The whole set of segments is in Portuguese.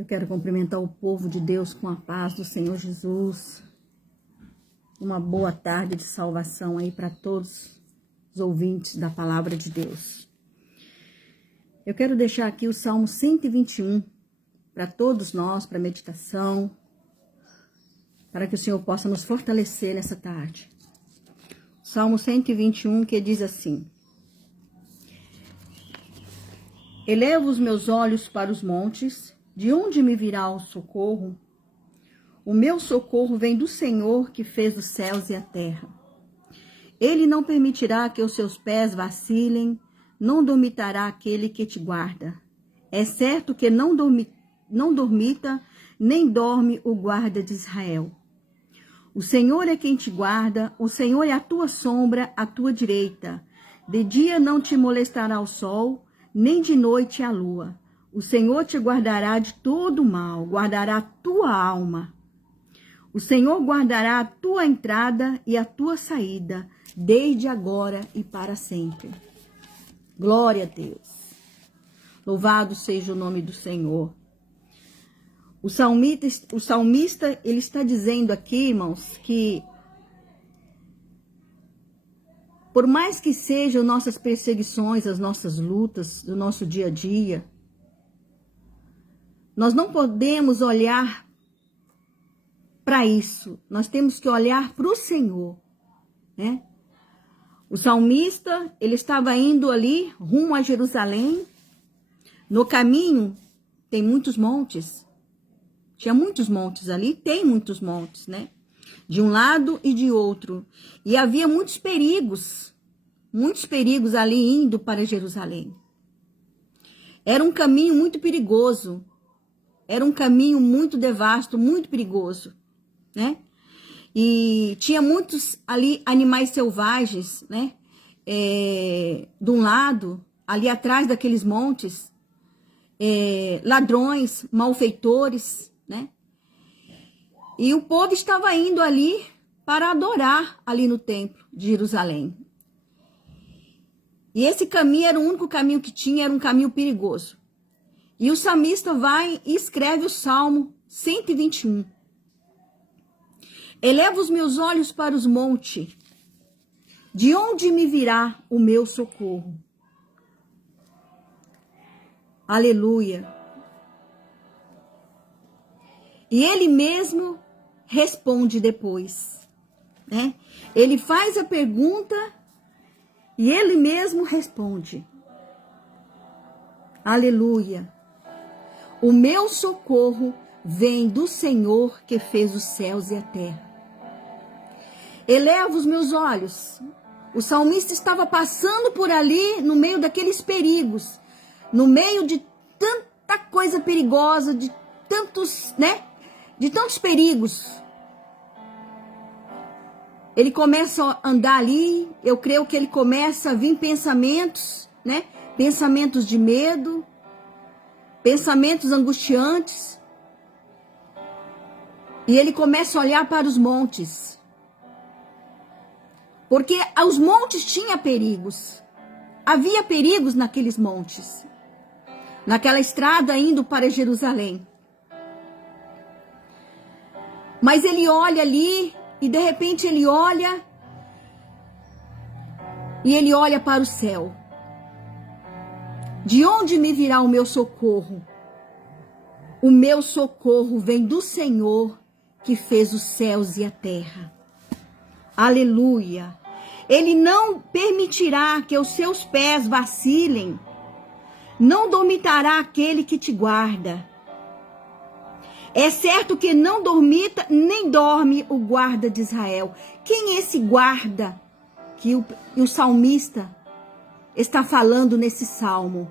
Eu quero cumprimentar o povo de Deus com a paz do Senhor Jesus. Uma boa tarde de salvação aí para todos os ouvintes da palavra de Deus. Eu quero deixar aqui o Salmo 121 para todos nós, para meditação, para que o Senhor possa nos fortalecer nessa tarde. Salmo 121 que diz assim: Elevo os meus olhos para os montes, de onde me virá o socorro? O meu socorro vem do Senhor que fez os céus e a terra. Ele não permitirá que os seus pés vacilem, não dormitará aquele que te guarda. É certo que não dormita, nem dorme o guarda de Israel. O Senhor é quem te guarda, o Senhor é a tua sombra, à tua direita. De dia não te molestará o sol, nem de noite a lua. O Senhor te guardará de todo mal, guardará a tua alma. O Senhor guardará a tua entrada e a tua saída, desde agora e para sempre. Glória a Deus. Louvado seja o nome do Senhor. O salmista, ele está dizendo aqui, irmãos, que por mais que sejam nossas perseguições, as nossas lutas do nosso dia a dia, nós não podemos olhar para isso. Nós temos que olhar para o Senhor, né? O salmista, ele estava indo ali rumo a Jerusalém. No caminho tem muitos montes. Tinha muitos montes ali, tem muitos montes, né? De um lado e de outro. E havia muitos perigos ali indo para Jerusalém. Era um caminho muito perigoso. Era um caminho muito devasto, muito perigoso, né? E tinha muitos ali animais selvagens, né? De um lado, ali atrás daqueles montes, ladrões, malfeitores, né? E o povo estava indo ali para adorar ali no templo de Jerusalém. E esse caminho era o único caminho que tinha, era um caminho perigoso. E o salmista vai e escreve o Salmo 121. Eleva os meus olhos para os montes. De onde me virá o meu socorro? Aleluia. E ele mesmo responde depois, né? Ele faz a pergunta e ele mesmo responde. Aleluia. O meu socorro vem do Senhor que fez os céus e a terra. Eleva os meus olhos. O salmista estava passando por ali no meio daqueles perigos, no meio de tanta coisa perigosa, de tantos, né? De tantos perigos. Ele começa a andar ali, eu creio que ele começa a vir pensamentos, né? Pensamentos de medo, pensamentos angustiantes. E ele começa a olhar para os montes. Porque aos montes tinha perigos. Havia perigos naqueles montes. Naquela estrada indo para Jerusalém. Mas ele olha ali e de repente ele olha e ele olha para o céu. De onde me virá o meu socorro? O meu socorro vem do Senhor que fez os céus e a terra. Aleluia. Ele não permitirá que os seus pés vacilem. Não dormitará aquele que te guarda. É certo que não dormita, nem dorme o guarda de Israel. Quem é esse guarda que o salmista está falando nesse salmo?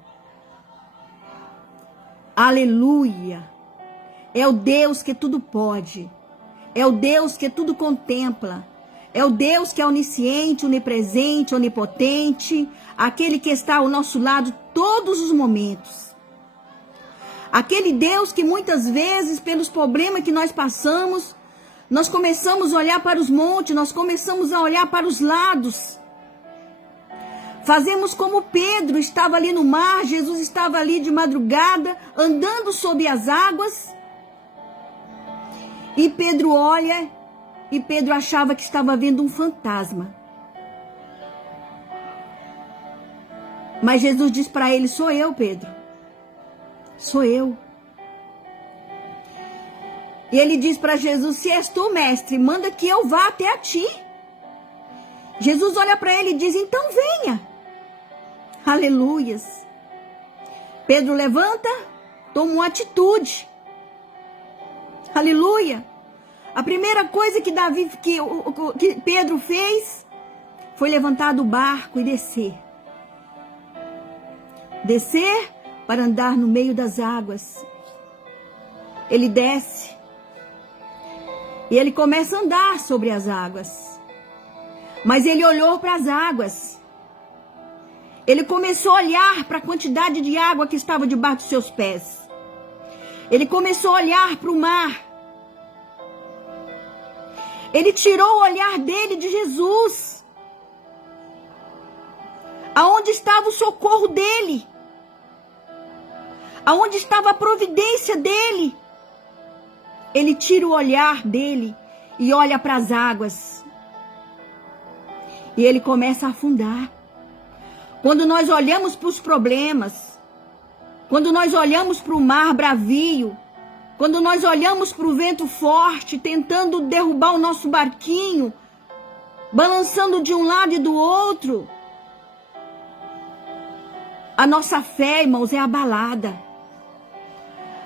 Aleluia. É o Deus que tudo pode. É o Deus que tudo contempla. É o Deus que é onisciente, onipresente, onipotente. Aquele que está ao nosso lado todos os momentos. Aquele Deus que muitas vezes, pelos problemas que nós passamos, nós começamos a olhar para os montes, nós começamos a olhar para os lados. Fazemos como Pedro estava ali no mar, Jesus estava ali de madrugada, andando sobre as águas. E Pedro olha, e Pedro achava que estava vendo um fantasma. Mas Jesus diz para ele: sou eu, Pedro. Sou eu. E ele diz para Jesus: se és tu, mestre, manda que eu vá até a ti. Jesus olha para ele e diz: então venha. Aleluias. Pedro levanta, toma uma atitude. Aleluia. A primeira coisa que Pedro fez foi levantar do barco e descer. Descer para andar no meio das águas. Ele desce e ele começa a andar sobre as águas. Mas ele olhou para as águas. Ele começou a olhar para a quantidade de água que estava debaixo dos seus pés. Ele começou a olhar para o mar. Ele tirou o olhar dele de Jesus. Aonde estava o socorro dele? Aonde estava a providência dele? Ele tira o olhar dele e olha para as águas. E ele começa a afundar. Quando nós olhamos para os problemas, quando nós olhamos para o mar bravio, quando nós olhamos para o vento forte, tentando derrubar o nosso barquinho, balançando de um lado e do outro, a nossa fé, irmãos, é abalada.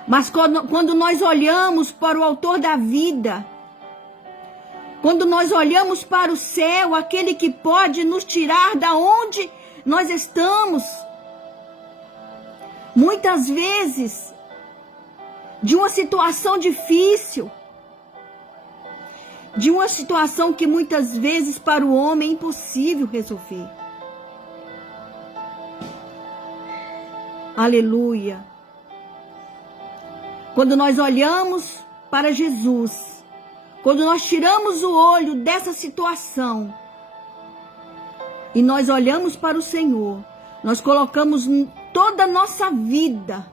Mas quando nós olhamos para o autor da vida, quando nós olhamos para o céu, aquele que pode nos tirar da onde nós estamos, muitas vezes, de uma situação difícil, de uma situação que muitas vezes para o homem é impossível resolver. Aleluia. Quando nós olhamos para Jesus, quando nós tiramos o olho dessa situação e nós olhamos para o Senhor, nós colocamos toda a nossa vida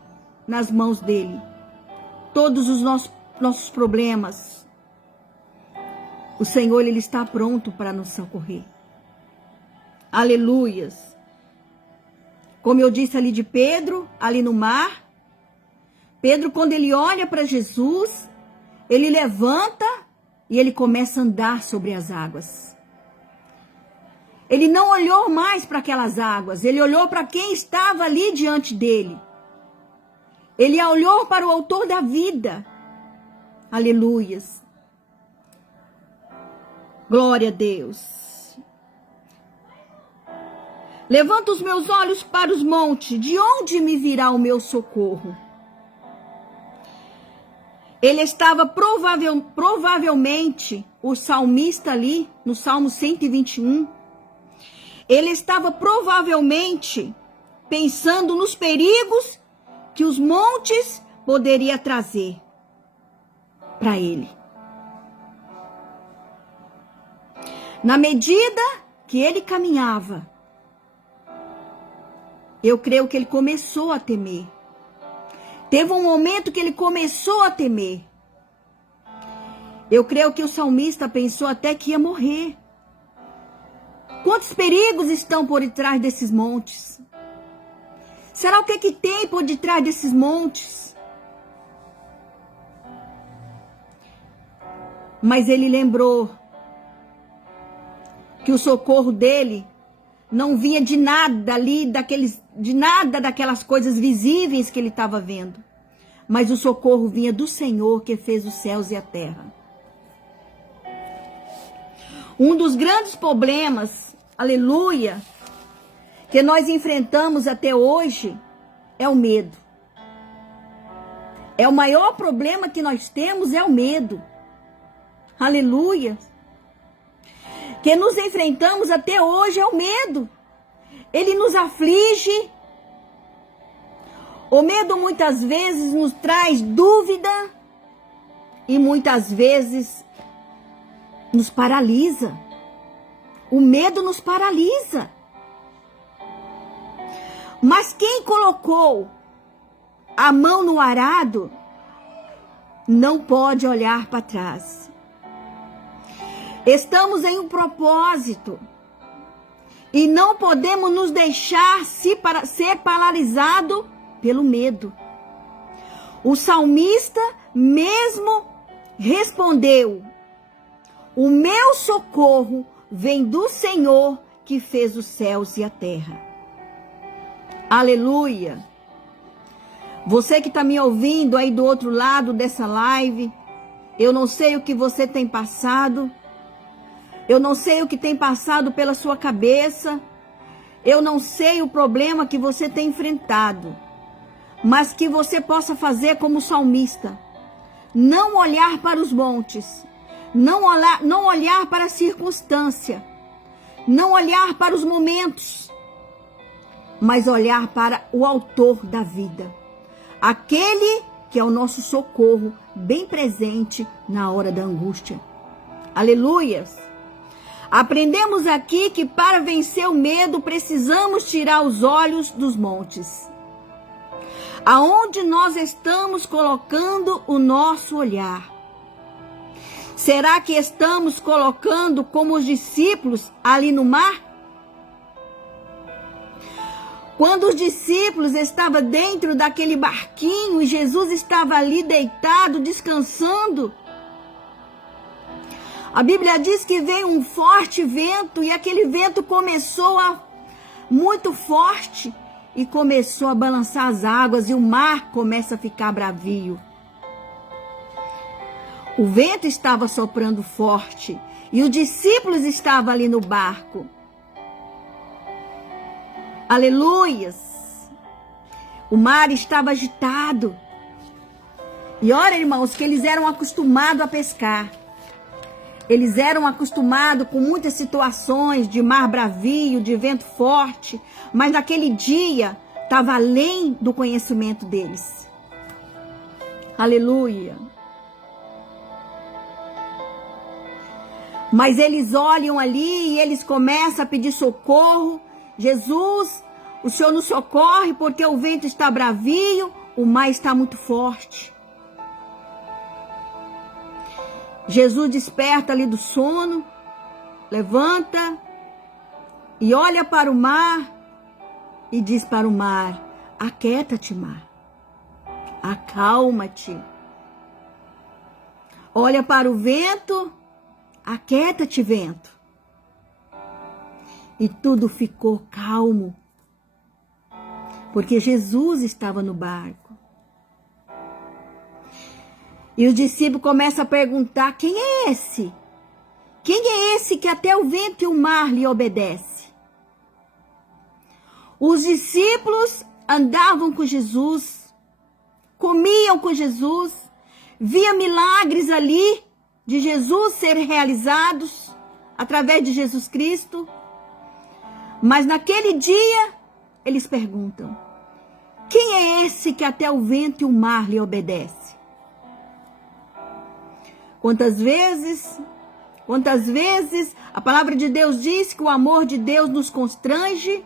nas mãos dele. Todos os nossos problemas, o Senhor, ele está pronto para nos socorrer. Aleluias. Como eu disse ali de Pedro, ali no mar, Pedro, quando ele olha para Jesus, ele levanta e ele começa a andar sobre as águas. Ele não olhou mais para aquelas águas, ele olhou para quem estava ali diante dele. Ele olhou para o autor da vida. Aleluias. Glória a Deus. Levanto os meus olhos para os montes, de onde me virá o meu socorro? Ele estava provavelmente, o salmista ali, no Salmo 121, ele estava provavelmente pensando nos perigos que os montes poderiam trazer para ele. Na medida que ele caminhava, eu creio que ele começou a temer. Teve um momento que ele começou a temer. Eu creio que o salmista pensou até que ia morrer. Quantos perigos estão por detrás desses montes? Será o que tem por detrás desses montes? Mas ele lembrou que o socorro dele não vinha de nada ali, de nada daquelas coisas visíveis que ele estava vendo. Mas o socorro vinha do Senhor que fez os céus e a terra. Um dos grandes problemas, aleluia, que nós enfrentamos até hoje é o medo. É o maior problema que nós temos, é o medo. Aleluia. Que nos enfrentamos até hoje é o medo. Ele nos aflige. O medo muitas vezes nos traz dúvida e muitas vezes nos paralisa. O medo nos paralisa. Mas quem colocou a mão no arado não pode olhar para trás. Estamos em um propósito e não podemos nos deixar ser paralisado pelo medo. O salmista mesmo respondeu: o meu socorro vem do Senhor que fez os céus e a terra. Aleluia! Você que está me ouvindo aí do outro lado dessa live, eu não sei o que você tem passado, eu não sei o que tem passado pela sua cabeça, eu não sei o problema que você tem enfrentado, mas que você possa fazer como o salmista, não olhar para os montes, não olhar para a circunstância, não olhar para os momentos, mas olhar para o autor da vida, aquele que é o nosso socorro bem presente na hora da angústia. Aleluias! Aprendemos aqui que para vencer o medo precisamos tirar os olhos dos montes. Aonde nós estamos colocando o nosso olhar? Será que estamos colocando como os discípulos ali no mar? Quando os discípulos estavam dentro daquele barquinho e Jesus estava ali deitado, descansando, a Bíblia diz que veio um forte vento e aquele vento começou muito forte e começou a balançar as águas e o mar começa a ficar bravio. O vento estava soprando forte e os discípulos estavam ali no barco. Aleluias! O mar estava agitado. E olha, irmãos, que eles eram acostumados a pescar. Eles eram acostumados com muitas situações de mar bravio, de vento forte. Mas naquele dia estava além do conhecimento deles. Aleluia! Mas eles olham ali e eles começam a pedir socorro. Jesus, o Senhor nos socorre porque o vento está bravio, o mar está muito forte. Jesus desperta ali do sono, levanta e olha para o mar e diz para o mar: aquieta-te, mar, acalma-te. Olha para o vento, aquieta-te, vento. E tudo ficou calmo, porque Jesus estava no barco. E os discípulos começam a perguntar: quem é esse? Quem é esse que até o vento e o mar lhe obedecem? Os discípulos andavam com Jesus, comiam com Jesus, via milagres ali de Jesus serem realizados através de Jesus Cristo. Mas naquele dia, eles perguntam: quem é esse que até o vento e o mar lhe obedece? Quantas vezes a palavra de Deus diz que o amor de Deus nos constrange?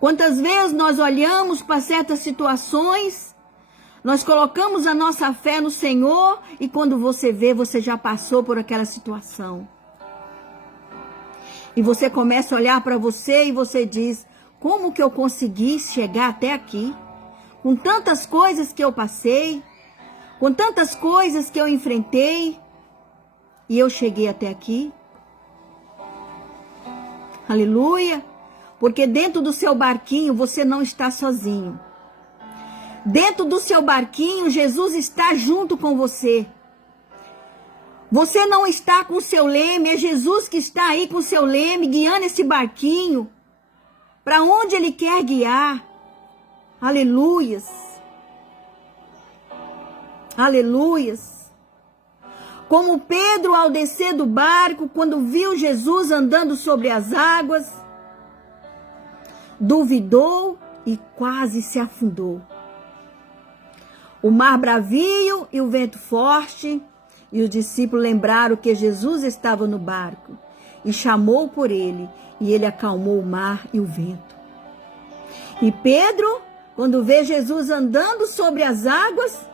Quantas vezes nós olhamos para certas situações, nós colocamos a nossa fé no Senhor e quando você vê, você já passou por aquela situação. E você começa a olhar para você e você diz: como que eu consegui chegar até aqui? Com tantas coisas que eu passei, com tantas coisas que eu enfrentei, e eu cheguei até aqui. Aleluia! Porque dentro do seu barquinho você não está sozinho. Dentro do seu barquinho Jesus está junto com você. Você não está com o seu leme, é Jesus que está aí com o seu leme, guiando esse barquinho para onde Ele quer guiar. Aleluias! Aleluias! Como Pedro, ao descer do barco, quando viu Jesus andando sobre as águas, duvidou e quase se afundou. O mar bravio e o vento forte. E os discípulos lembraram que Jesus estava no barco e chamou por ele, e ele acalmou o mar e o vento. E Pedro, quando vê Jesus andando sobre as águas,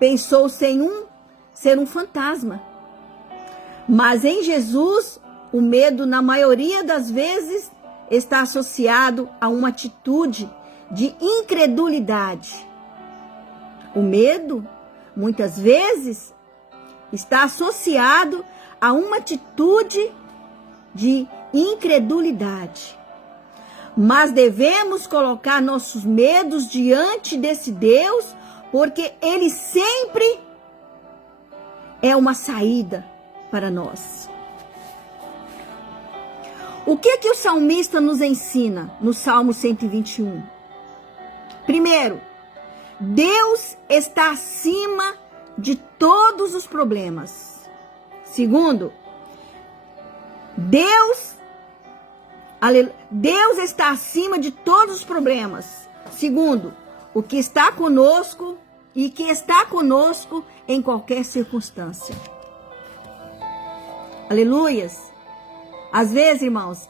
pensou ser um fantasma. Mas em Jesus, o medo, na maioria das vezes, está associado a uma atitude de incredulidade. O medo, muitas vezes, está associado a uma atitude de incredulidade. Mas devemos colocar nossos medos diante desse Deus, porque Ele sempre é uma saída para nós. O que o salmista nos ensina no Salmo 121? Primeiro, Deus está acima de todos os problemas. Segundo, Deus está acima de todos os problemas. Segundo, o que está conosco e que está conosco em qualquer circunstância. Aleluias. Às vezes, irmãos,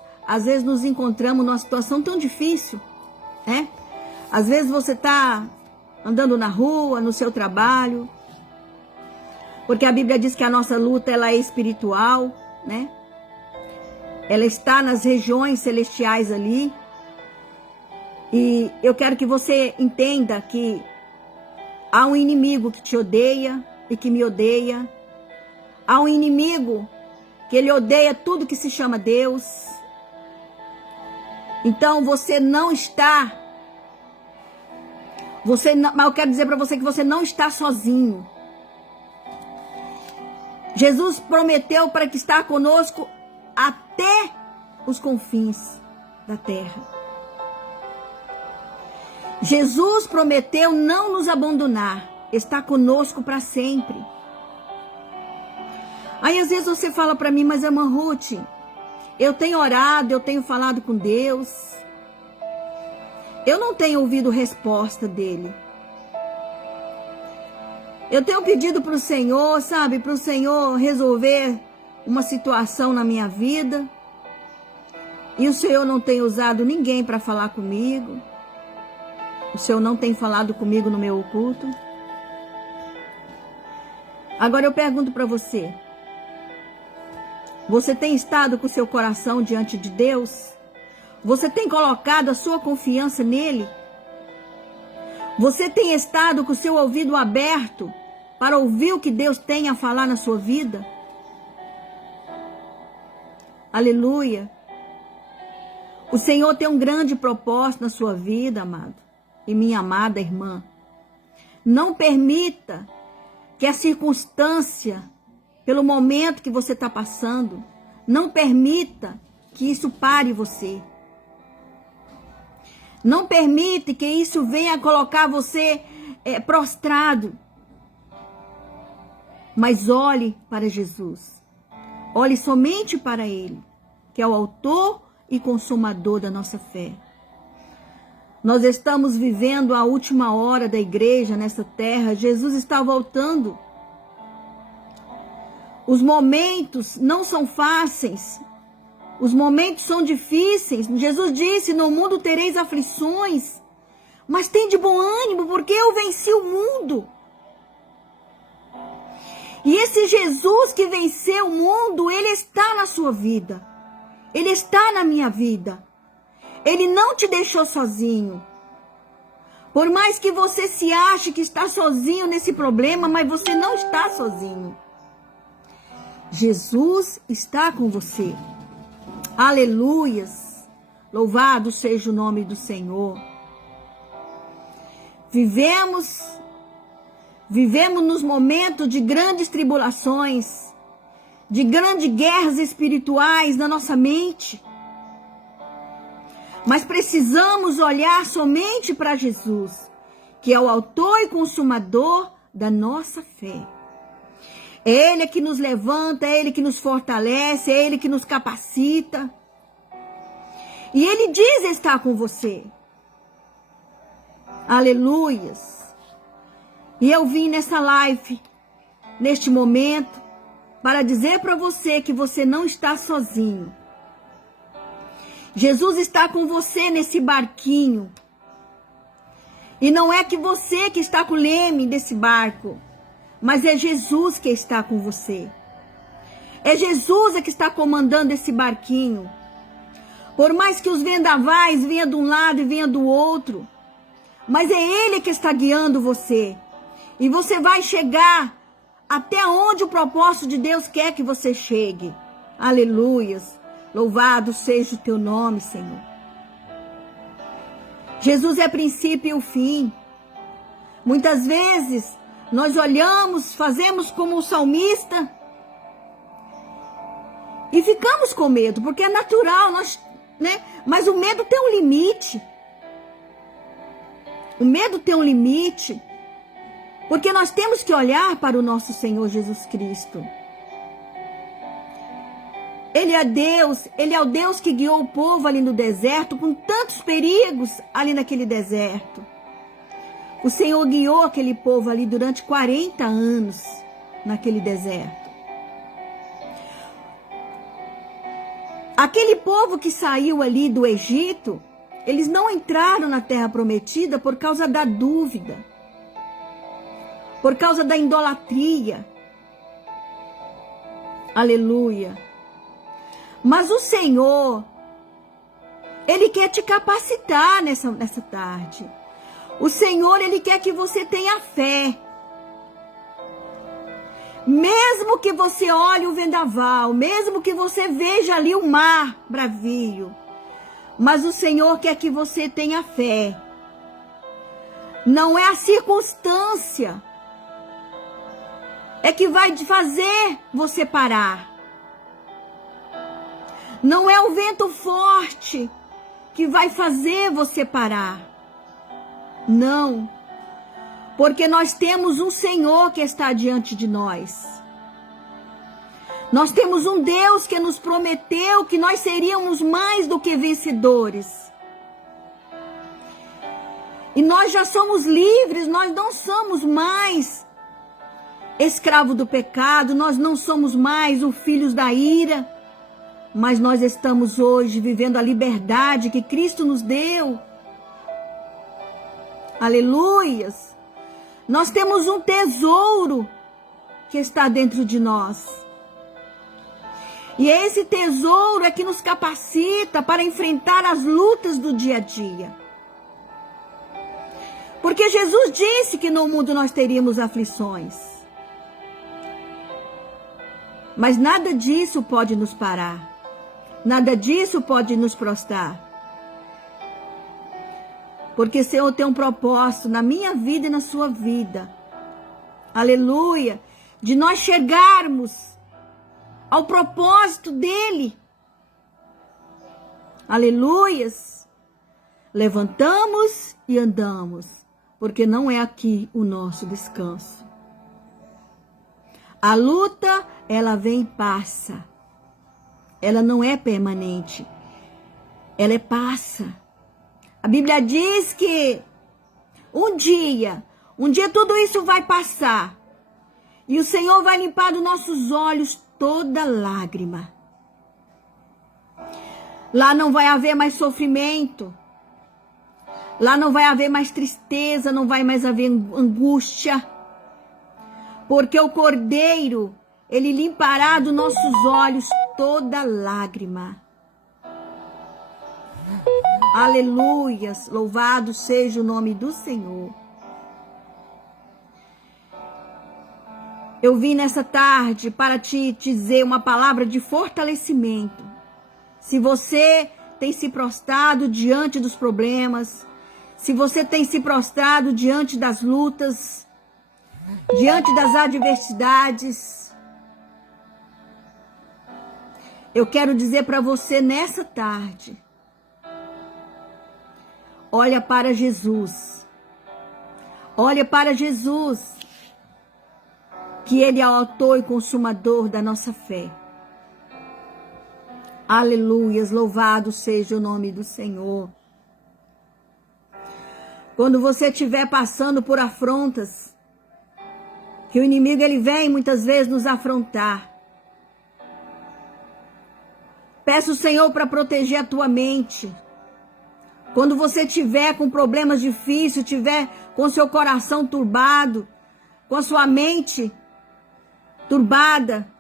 nos encontramos numa situação tão difícil, né? Às vezes você está andando na rua, no seu trabalho, porque a Bíblia diz que a nossa luta ela é espiritual, né? Ela está nas regiões celestiais ali. E eu quero que você entenda que há um inimigo que te odeia e que me odeia. Há um inimigo que ele odeia tudo que se chama Deus. Então você não está. Mas eu quero dizer para você que você não está sozinho. Jesus prometeu para que está conosco até os confins da terra. Jesus prometeu não nos abandonar, está conosco para sempre. Aí às vezes você fala para mim, mas irmã Ruth, eu tenho orado, eu tenho falado com Deus, eu não tenho ouvido resposta dele. Eu tenho pedido para o Senhor, sabe, para o Senhor resolver uma situação na minha vida, e o Senhor não tem usado ninguém para falar comigo. O Senhor não tem falado comigo no meu culto. Agora eu pergunto para você, você tem estado com o seu coração diante de Deus? Você tem colocado a sua confiança nele? Você tem estado com o seu ouvido aberto para ouvir o que Deus tem a falar na sua vida? Aleluia. O Senhor tem um grande propósito na sua vida, amado e minha amada irmã. Não permita que a circunstância, pelo momento que você está passando, não permita que isso pare você. Não permita que isso venha colocar você prostrado. Mas olhe para Jesus. Olhe somente para Ele, que é o autor e consumador da nossa fé. Nós estamos vivendo a última hora da igreja nessa terra. Jesus está voltando. Os momentos não são fáceis. Os momentos são difíceis. Jesus disse, no mundo tereis aflições. Mas tem de bom ânimo, porque eu venci o mundo. E esse Jesus que venceu o mundo, Ele está na sua vida. Ele está na minha vida. Ele não te deixou sozinho. Por mais que você se ache que está sozinho nesse problema, mas você não está sozinho. Jesus está com você. Aleluias. Louvado seja o nome do Senhor. Vivemos nos momentos de grandes tribulações, de grandes guerras espirituais na nossa mente. Mas precisamos olhar somente para Jesus, que é o autor e consumador da nossa fé. É Ele que nos levanta, é Ele que nos fortalece, é Ele que nos capacita. E Ele diz estar com você. Aleluias. E eu vim nessa live, neste momento, para dizer para você que você não está sozinho. Jesus está com você nesse barquinho. E não é que você que está com o leme desse barco, mas é Jesus que está com você. É Jesus que está comandando esse barquinho. Por mais que os vendavais venham de um lado e venham do outro, mas é Ele que está guiando você. E você vai chegar até onde o propósito de Deus quer que você chegue. Aleluias. Louvado seja o teu nome, Senhor. Jesus é princípio e o fim. Muitas vezes nós olhamos, fazemos como o salmista e ficamos com medo, porque é natural, mas o medo tem um limite. O medo tem um limite, porque nós temos que olhar para o nosso Senhor Jesus Cristo. Ele é Deus, Ele é o Deus que guiou o povo ali no deserto, com tantos perigos ali naquele deserto. O Senhor guiou aquele povo ali durante 40 anos naquele deserto. Aquele povo que saiu ali do Egito, eles não entraram na terra prometida por causa da dúvida, por causa da idolatria. Aleluia. Mas o Senhor, Ele quer te capacitar nessa tarde. O Senhor, Ele quer que você tenha fé. Mesmo que você olhe o vendaval, mesmo que você veja ali o mar bravio, mas o Senhor quer que você tenha fé. Não é a circunstância que vai fazer você parar. Não é o vento forte que vai fazer você parar. Não. Porque nós temos um Senhor que está diante de nós. Nós temos um Deus que nos prometeu que nós seríamos mais do que vencedores. E nós já somos livres, nós não somos mais escravo do pecado, nós não somos mais os filhos da ira. Mas nós estamos hoje vivendo a liberdade que Cristo nos deu. Aleluias. Nós temos um tesouro que está dentro de nós. E esse tesouro é que nos capacita para enfrentar as lutas do dia a dia. Porque Jesus disse que no mundo nós teríamos aflições. Mas nada disso pode nos parar. Nada disso pode nos prostrar. Porque o Senhor tem um propósito na minha vida e na sua vida. Aleluia. De nós chegarmos ao propósito dEle. Aleluias. Levantamos e andamos. Porque não é aqui o nosso descanso. A luta, ela vem e passa. Ela não é permanente. Ela passa. A Bíblia diz que um dia tudo isso vai passar. E o Senhor vai limpar dos nossos olhos toda lágrima. Lá não vai haver mais sofrimento. Lá não vai haver mais tristeza, não vai mais haver angústia. Porque o Cordeiro, Ele limpará dos nossos olhos toda lágrima. Aleluias, louvado seja o nome do Senhor. Eu vim nessa tarde para te dizer uma palavra de fortalecimento. Se você tem se prostrado diante dos problemas, se você tem se prostrado diante das lutas, diante das adversidades, eu quero dizer para você nessa tarde, olha para Jesus. Olha para Jesus, que Ele é o autor e consumador da nossa fé. Aleluias, louvado seja o nome do Senhor. Quando você estiver passando por afrontas, que o inimigo ele vem muitas vezes nos afrontar. Peça o Senhor para proteger a tua mente. Quando você tiver com problemas difíceis, tiver com seu coração turbado, com a sua mente turbada,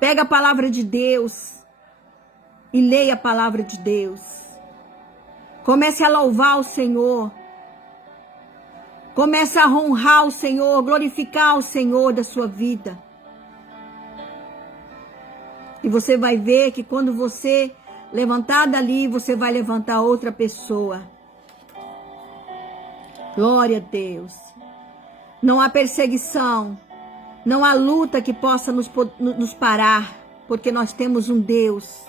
pega a palavra de Deus e leia a palavra de Deus. Comece a louvar o Senhor. Comece a honrar o Senhor, glorificar o Senhor da sua vida. E você vai ver que quando você levantar dali, você vai levantar outra pessoa. Glória a Deus. Não há perseguição, não há luta que possa nos parar, porque nós temos um Deus.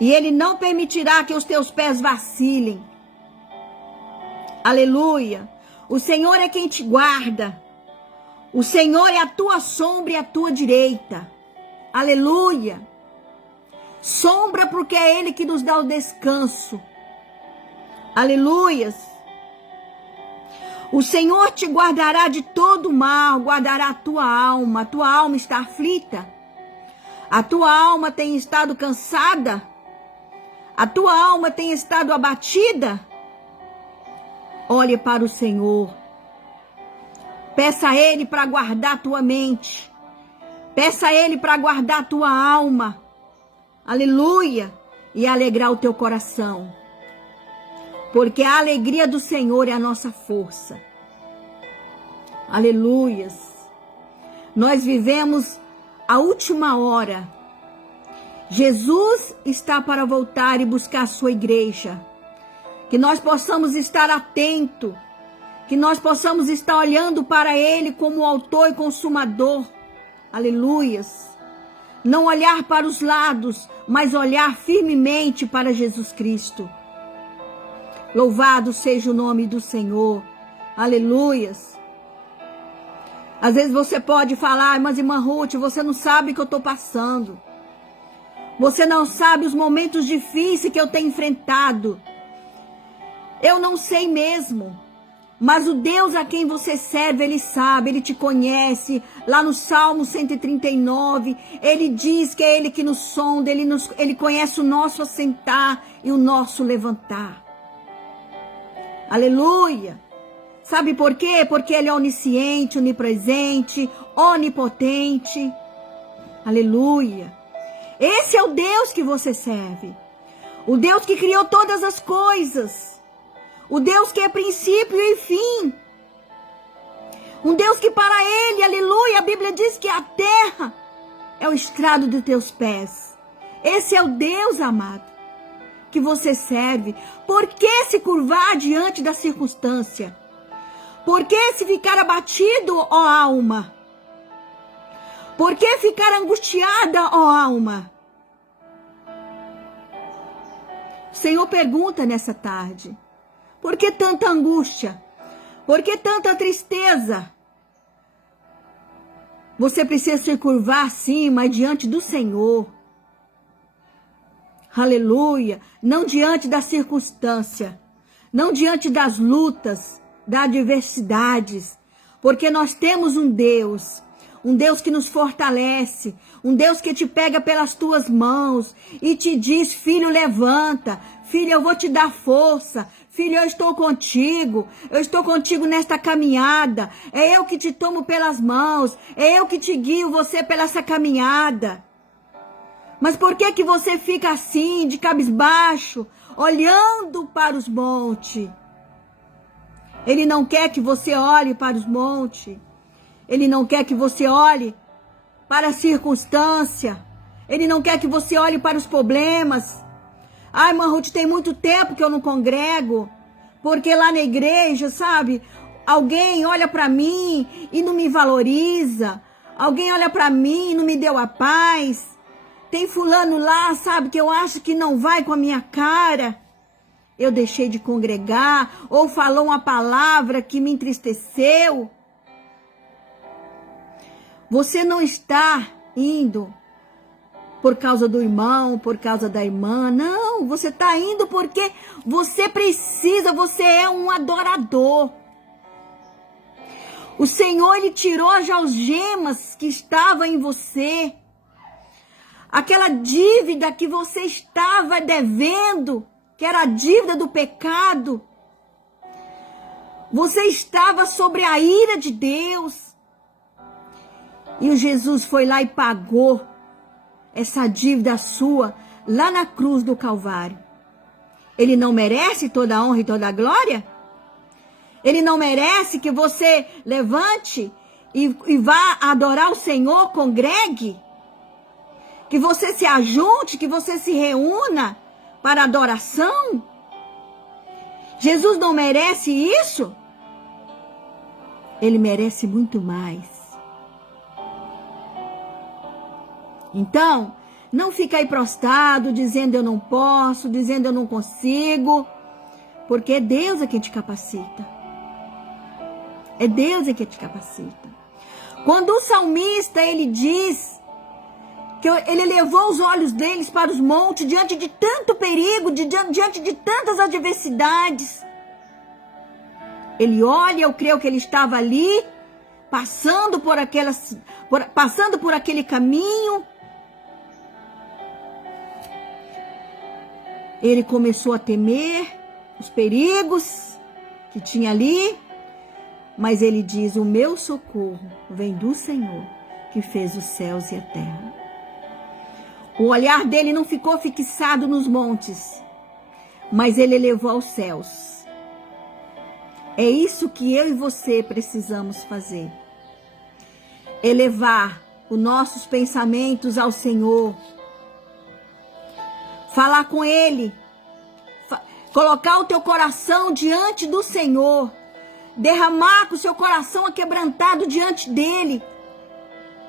E Ele não permitirá que os teus pés vacilem. Aleluia. O Senhor é quem te guarda. O Senhor é a tua sombra e a tua direita. Aleluia. Sombra porque é Ele que nos dá o descanso. Aleluias. O Senhor te guardará de todo mal, guardará a tua alma. A tua alma está aflita. A tua alma tem estado cansada. A tua alma tem estado abatida. Olhe para o Senhor. Peça a Ele para guardar a tua mente. Peça a Ele para guardar a tua alma. Aleluia. E alegrar o teu coração. Porque a alegria do Senhor é a nossa força. Aleluias. Nós vivemos a última hora. Jesus está para voltar e buscar a sua igreja. Que nós possamos estar atentos. Que nós possamos estar olhando para Ele como o autor e consumador. Aleluias. Não olhar para os lados, mas olhar firmemente para Jesus Cristo. Louvado seja o nome do Senhor. Aleluias. Às vezes você pode falar, mas irmã Ruth, você não sabe o que eu estou passando. Você não sabe os momentos difíceis que eu tenho enfrentado. Eu não sei mesmo. Mas o Deus a quem você serve, Ele sabe, Ele te conhece. Lá no Salmo 139, Ele diz que é Ele que nos sonda, Ele conhece o nosso assentar e o nosso levantar. Aleluia! Sabe por quê? Porque Ele é onisciente, onipresente, onipotente. Aleluia! Esse é o Deus que você serve. O Deus que criou todas as coisas. O Deus que é princípio e fim. Um Deus que para Ele, aleluia, a Bíblia diz que a terra é o estrado dos teus pés. Esse é o Deus, amado, que você serve. Por que se curvar diante da circunstância? Por que se ficar abatido, ó alma? Por que ficar angustiada, ó alma? O Senhor pergunta nessa tarde. Por que tanta angústia? Por que tanta tristeza? Você precisa se curvar sim, mas diante do Senhor. Aleluia. Não diante da circunstância. Não diante das lutas, das adversidades. Porque nós temos um Deus que nos fortalece, um Deus que te pega pelas tuas mãos e te diz, filho, levanta, filho, eu vou te dar força, filho, eu estou contigo nesta caminhada, é eu que te tomo pelas mãos, é eu que te guio você pela essa caminhada. Mas por que você fica assim, de cabisbaixo, olhando para os montes? Ele não quer que você olhe para os montes. Ele não quer que você olhe para a circunstância. Ele não quer que você olhe para os problemas. Ai, irmã Ruth, tem muito tempo que eu não congrego. Porque lá na igreja, sabe, alguém olha para mim e não me valoriza. Alguém olha para mim e não me deu a paz. Tem fulano lá, sabe, que eu acho que não vai com a minha cara. Eu deixei de congregar ou falou uma palavra que me entristeceu. Você não está indo por causa do irmão, por causa da irmã. Não, você está indo porque você precisa, você é um adorador. O Senhor, Ele tirou as algemas que estavam em você. aquela dívida que você estava devendo, que era a dívida do pecado. Você estava sobre a ira de Deus. E o Jesus foi lá e pagou essa dívida sua lá na cruz do Calvário. Ele não merece toda a honra e toda a glória? Ele não merece que você levante e vá adorar o Senhor, congregue? Que você se ajunte, que você se reúna para adoração? Jesus não merece isso? Ele merece muito mais. Então, não fica aí prostrado, dizendo eu não posso, dizendo eu não consigo, porque é Deus é quem te capacita. É Deus é quem te capacita. Quando o salmista, ele diz que ele levou os olhos deles para os montes, diante de tanto perigo, diante de tantas adversidades. Ele olha, eu creio que ele estava ali, passando por aquele caminho. Ele começou a temer os perigos que tinha ali, mas ele diz, o meu socorro vem do Senhor, que fez os céus e a terra. O olhar dele não ficou fixado nos montes, mas ele elevou aos céus. É isso que eu e você precisamos fazer. Elevar os nossos pensamentos ao Senhor. Falar com Ele. Colocar o teu coração diante do Senhor. Derramar com o seu coração aquebrantado diante dEle.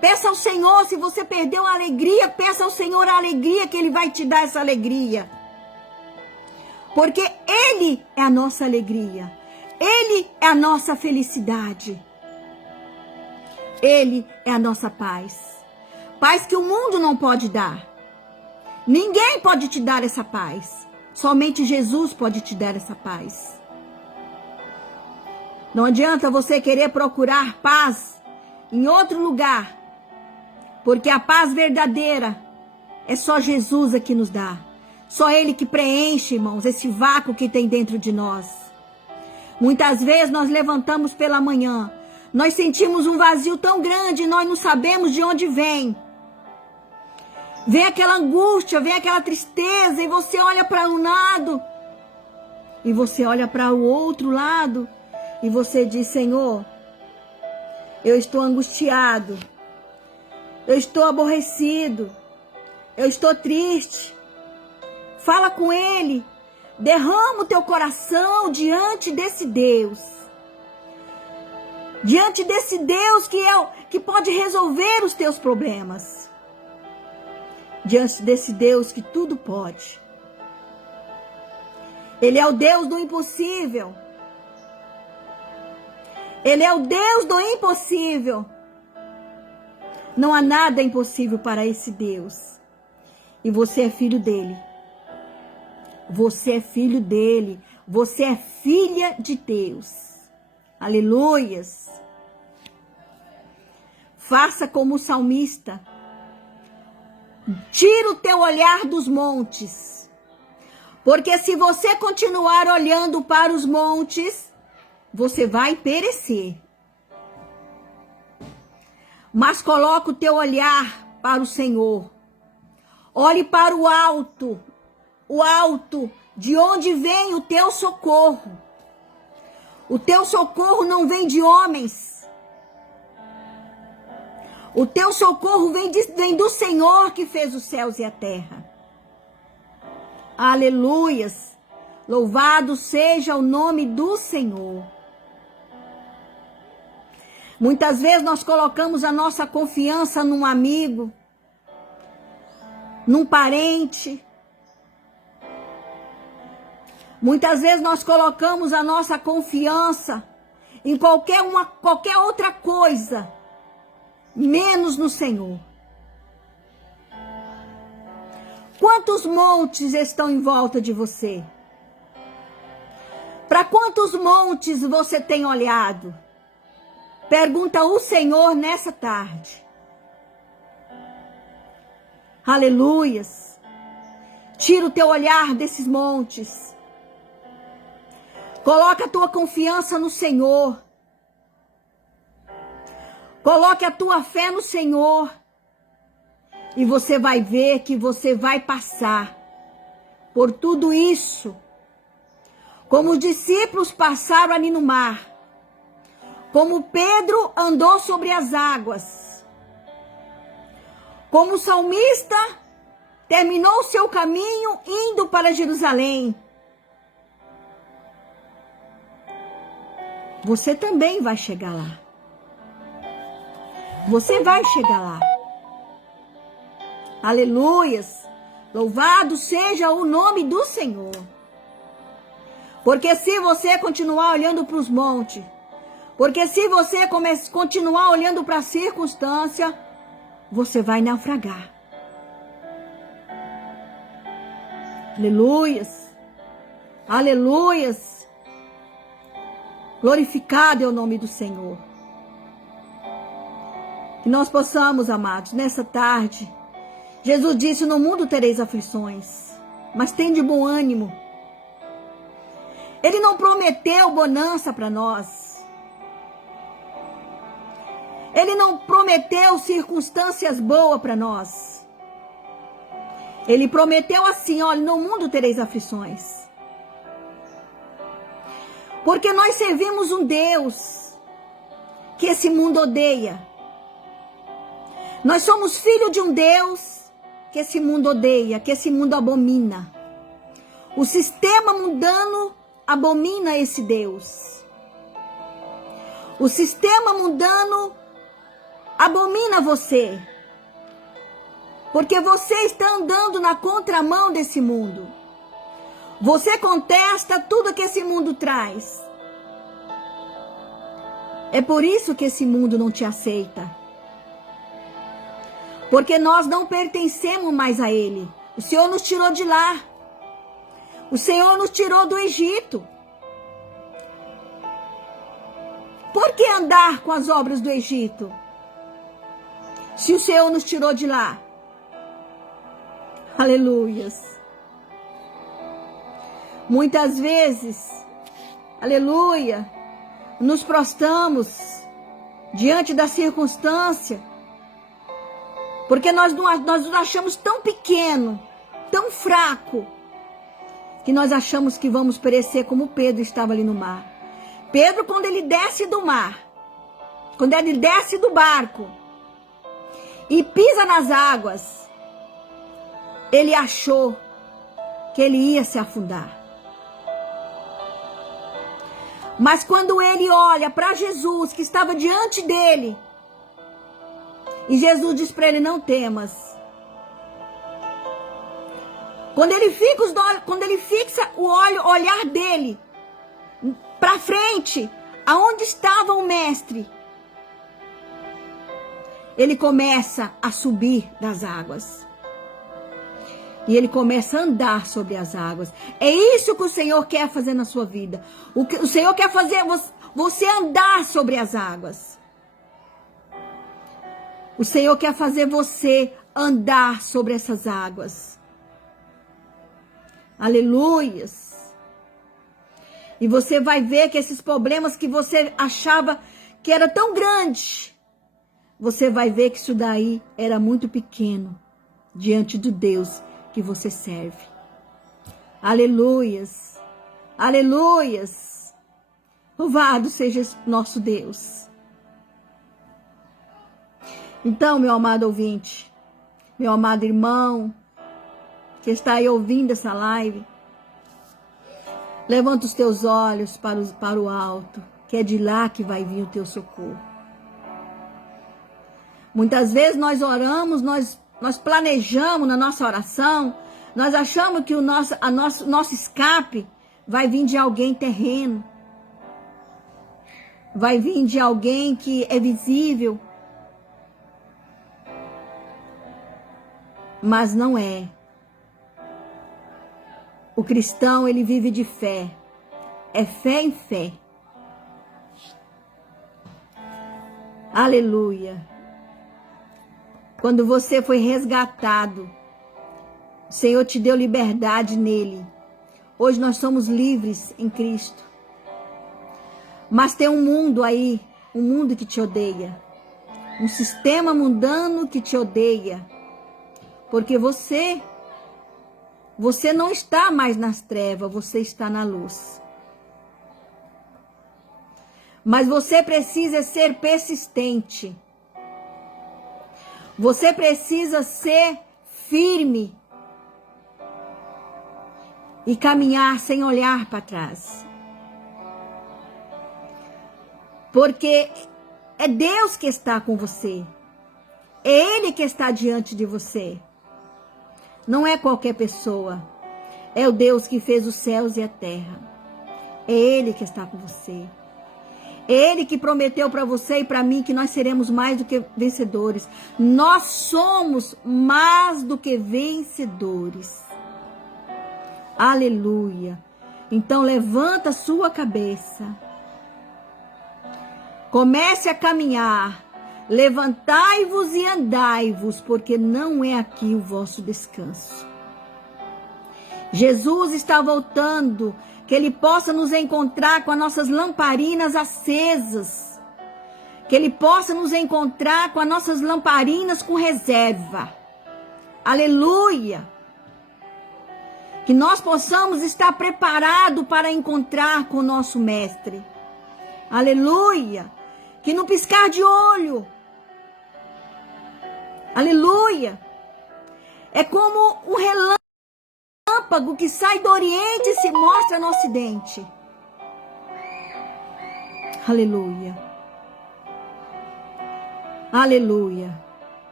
Peça ao Senhor, se você perdeu a alegria, peça ao Senhor a alegria que Ele vai te dar essa alegria. Porque Ele é a nossa alegria. Ele é a nossa felicidade. Ele é a nossa paz. Paz que o mundo não pode dar. Ninguém pode te dar essa paz. Somente Jesus pode te dar essa paz. Não adianta você querer procurar paz em outro lugar. Porque a paz verdadeira é só Jesus que nos dá. Só Ele que preenche, irmãos, esse vácuo que tem dentro de nós. Muitas vezes nós levantamos pela manhã, nós sentimos um vazio tão grande, nós não sabemos de onde vem. Vem aquela angústia, vem aquela tristeza, e você olha para um lado, e você olha para o outro lado, e você diz, Senhor, eu estou angustiado, eu estou aborrecido, eu estou triste. Fala com Ele. Derrama o teu coração diante desse Deus. Diante desse Deus que pode resolver os teus problemas. Diante desse Deus que tudo pode. Ele é o Deus do impossível. Ele é o Deus do impossível. Não há nada impossível para esse Deus. E você é filho dele. Você é filho dele. Você é filha de Deus. Aleluias. Faça como o salmista. Tira o teu olhar dos montes. Porque se você continuar olhando para os montes, você vai perecer. Mas coloca o teu olhar para o Senhor. Olhe para o alto de onde vem o teu socorro. O teu socorro não vem de homens. O teu socorro vem do Senhor que fez os céus e a terra. Aleluias. Louvado seja o nome do Senhor. Muitas vezes nós colocamos a nossa confiança num amigo, num parente. Muitas vezes nós colocamos a nossa confiança em qualquer outra coisa, menos no Senhor. Quantos montes estão em volta de você? Para quantos montes você tem olhado? Pergunta o Senhor nessa tarde. Aleluias. Tira o teu olhar desses montes. Coloca a tua confiança no Senhor. Coloque a tua fé no Senhor. E você vai ver que você vai passar por tudo isso. Como os discípulos passaram ali no mar. Como Pedro andou sobre as águas. Como o salmista terminou o seu caminho indo para Jerusalém. Você também vai chegar lá. Você vai chegar lá. Aleluias. Louvado seja o nome do Senhor. Porque se você continuar olhando para os montes, porque se você continuar olhando para a circunstância, você vai naufragar. Aleluias. Aleluias. Glorificado é o nome do Senhor. Que nós possamos, amados, nessa tarde. Jesus disse, no mundo tereis aflições, mas tem de bom ânimo. Ele não prometeu bonança para nós. Ele não prometeu circunstâncias boas para nós. Ele prometeu assim, olha, no mundo tereis aflições. Porque nós servimos um Deus que esse mundo odeia. Nós somos filhos de um Deus que esse mundo odeia, que esse mundo abomina. O sistema mundano abomina esse Deus. O sistema mundano abomina você. Porque você está andando na contramão desse mundo. Você contesta tudo que esse mundo traz. É por isso que esse mundo não te aceita. Porque nós não pertencemos mais a ele. O Senhor nos tirou de lá. O Senhor nos tirou do Egito. Por que andar com as obras do Egito? Se o Senhor nos tirou de lá. Aleluias. Muitas vezes, aleluia, nos prostramos diante da circunstância, porque nós nos achamos tão pequeno, tão fraco, que nós achamos que vamos perecer como Pedro estava ali no mar. Pedro, quando ele desce do mar, quando ele desce do barco e pisa nas águas, ele achou que ele ia se afundar. Mas quando ele olha para Jesus, que estava diante dele, e Jesus diz para ele, não temas. Quando ele fixa o olhar dele para frente, aonde estava o mestre, ele começa a subir das águas. E ele começa a andar sobre as águas. É isso que o Senhor quer fazer na sua vida. O Senhor quer fazer você andar sobre as águas. O Senhor quer fazer você andar sobre essas águas. Aleluias. E você vai ver que esses problemas que você achava que era tão grande, você vai ver que isso daí era muito pequeno diante do Deus que você serve. Aleluias. Aleluias. Louvado seja nosso Deus. Então, meu amado ouvinte, meu amado irmão, que está aí ouvindo essa live, levanta os teus olhos para o alto, que é de lá que vai vir o teu socorro. Muitas vezes nós oramos, nós planejamos na nossa oração, nós achamos que o nosso escape vai vir de alguém terreno, vai vir de alguém que é visível, mas não é. O cristão, ele vive de fé, é fé em fé. Aleluia. Quando você foi resgatado O Senhor te deu liberdade nele. Hoje nós somos livres em Cristo. Mas tem um mundo aí, um mundo que te odeia. Um sistema mundano que te odeia. Porque você não está mais nas trevas, você está na luz. Mas você precisa ser persistente. Você precisa ser firme. E caminhar sem olhar para trás. Porque é Deus que está com você. É Ele que está diante de você. Não é qualquer pessoa. É o Deus que fez os céus e a terra. É Ele que está com você. É Ele que prometeu para você e para mim que nós seremos mais do que vencedores. Nós somos mais do que vencedores. Aleluia. Então levanta a sua cabeça. Comece a caminhar. Levantai-vos e andai-vos, porque não é aqui o vosso descanso. Jesus está voltando, que Ele possa nos encontrar com as nossas lamparinas acesas. Que Ele possa nos encontrar com as nossas lamparinas com reserva. Aleluia. Que nós possamos estar preparados para encontrar com o nosso Mestre. Aleluia. Que no piscar de olho. Aleluia. É como um relâmpago que sai do Oriente e se mostra no Ocidente. Aleluia. Aleluia.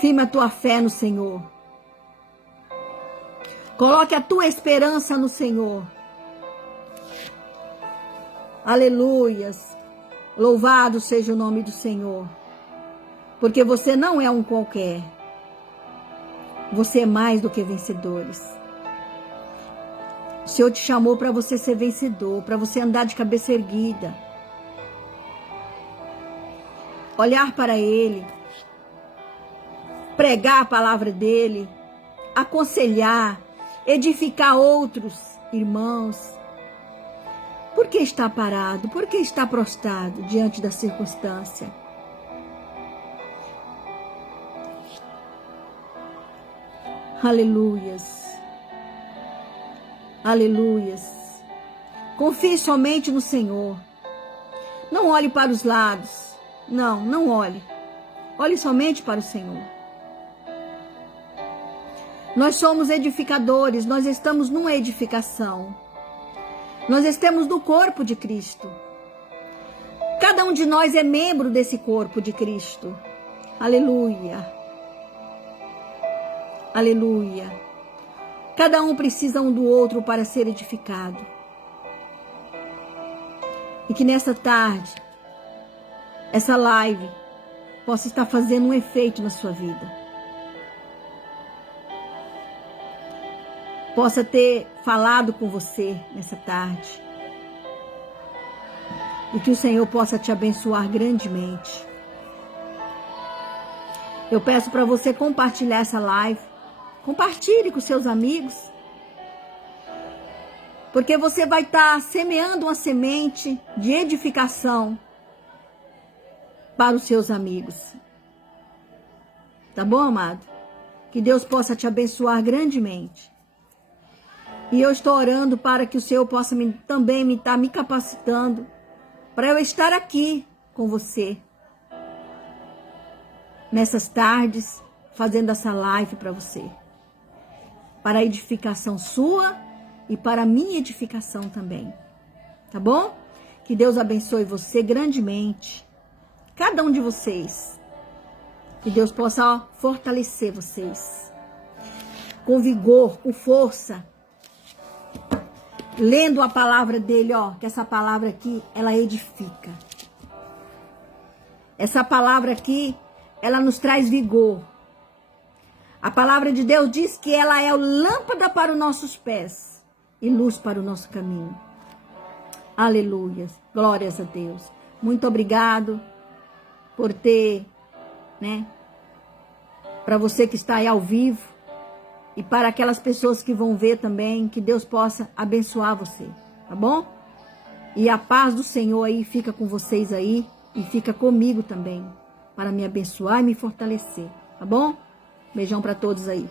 Firma a tua fé no Senhor. Coloque a tua esperança no Senhor. Aleluias. Louvado seja o nome do Senhor. Porque você não é um qualquer. Você é mais do que vencedores. O Senhor te chamou para você ser vencedor, para você andar de cabeça erguida. Olhar para Ele. Pregar a palavra dEle. Aconselhar. Edificar outros irmãos. Por que está parado? Por que está prostrado diante da circunstância? Aleluias. Aleluias. Confie somente no Senhor. Não olhe para os lados. Não olhe. Olhe somente para o Senhor. Nós somos edificadores, nós estamos numa edificação. Nós estamos no corpo de Cristo. Cada um de nós é membro desse corpo de Cristo. Aleluia. Aleluia. Cada um precisa um do outro para ser edificado. E que nessa tarde, essa live possa estar fazendo um efeito na sua vida. Possa ter falado com você nessa tarde. E que o Senhor possa te abençoar grandemente. Eu peço para você compartilhar essa live. Compartilhe com seus amigos. Porque você vai estar semeando uma semente de edificação para os seus amigos. Tá bom, amado? Que Deus possa te abençoar grandemente. E eu estou orando para que o Senhor possa também me estar me capacitando para eu estar aqui com você. Nessas tardes, fazendo essa live para você. Para a edificação sua e para a minha edificação também. Tá bom? Que Deus abençoe você grandemente. Cada um de vocês. Que Deus possa fortalecer vocês. Com vigor, com força. Lendo a palavra dele, que essa palavra aqui, ela edifica. Essa palavra aqui, ela nos traz vigor. A palavra de Deus diz que ela é lâmpada para os nossos pés e luz para o nosso caminho. Aleluia. Glórias a Deus. Muito obrigado por ter, para você que está aí ao vivo, E para aquelas pessoas que vão ver também, que Deus possa abençoar você, tá bom? E a paz do Senhor aí fica com vocês aí e fica comigo também, para me abençoar e me fortalecer, tá bom? Beijão para todos aí.